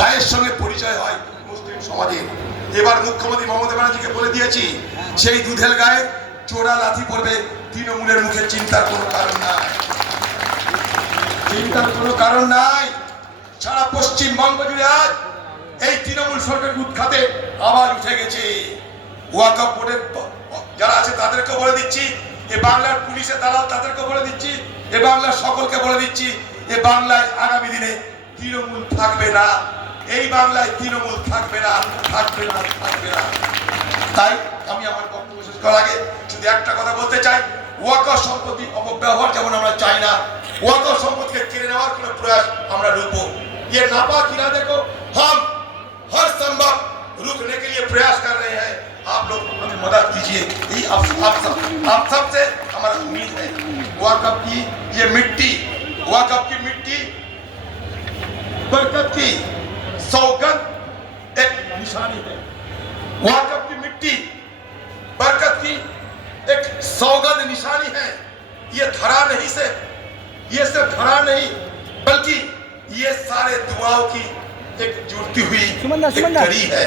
গায়ের সঙ্গে পরিচয় হয় মুসলিম সমাজের। এবার মুখ্যমন্ত্রী মমতা ব্যানার্জিকে বলে দিয়েছি, সেই দুধের গায়ে চোরা লাথি পড়বে তৃণমূলের মুখে, চিন্তার কোনো কারণ নাই, চিন্তার কোনো কারণ নাই। সারা পশ্চিমবঙ্গ জুড়ে আজ এই তৃণমূল সরকার উৎখাতে আবার উঠে গেছে। ওয়াকফ বোর্ডের যারা আছে তাদেরকে বলে দিচ্ছি, এ বাংলার পুলিশের দালাল তাদেরকে বলে দিচ্ছি, এ বাংলার সকলকে বলে দিচ্ছি, এ বাংলায় আগামী দিনে তৃণমূল থাকবে না। এই বাংলায় তৃণমূল থাকবে না, থাকবে না, থাকবে না। তাই আমি আমার বক্তব্য শেষ করার আগে শুধু একটা কথা বলতে চাই, ওয়াকফ সম্পত্তি অপব্যবহার যেমন আমরা চাই না, ওয়াকফ সম্পত্তিকে কেড়ে নেওয়ার কোনো প্রয়াস আমরা রুখবো। ये नापाक इरादे को हम हर संभव रोकने के लिए प्रयास कर रहे हैं। आप लोग हमें मदद कीजिए, यही आप सब से हमारा उम्मीद है। वाकफ की ये मिट्टी, वाकफ की मिट्टी बरकत की सौगंध एक निशानी है। वाकफ की मिट्टी बरकत की एक सौगंध निशानी है। ये धरा नहीं से, ये सिर्फ धरा नहीं बल्कि ये सारे दुआओं की एक जुड़ती हुई एक कड़ी है।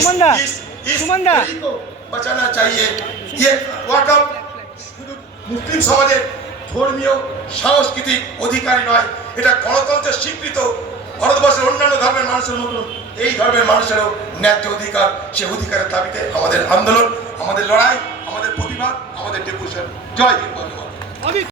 इस कड़ी को बचाना चाहिए। ये वाकफ মুসলিম সমাজের ধর্মীয় সাংস্কৃতিক অধিকারী নয়, এটা গণতন্ত্রের স্বীকৃত ভারতবর্ষের অন্যান্য ধর্মের মানুষের মতো এই ধর্মের মানুষেরও ন্যায্য অধিকার। সে অধিকারের দাবিতে আমাদের আন্দোলন, আমাদের লড়াই, আমাদের প্রতিবাদ, আমাদের ডেপুটেশন। জয় হিন্দ বন্ধুগণ।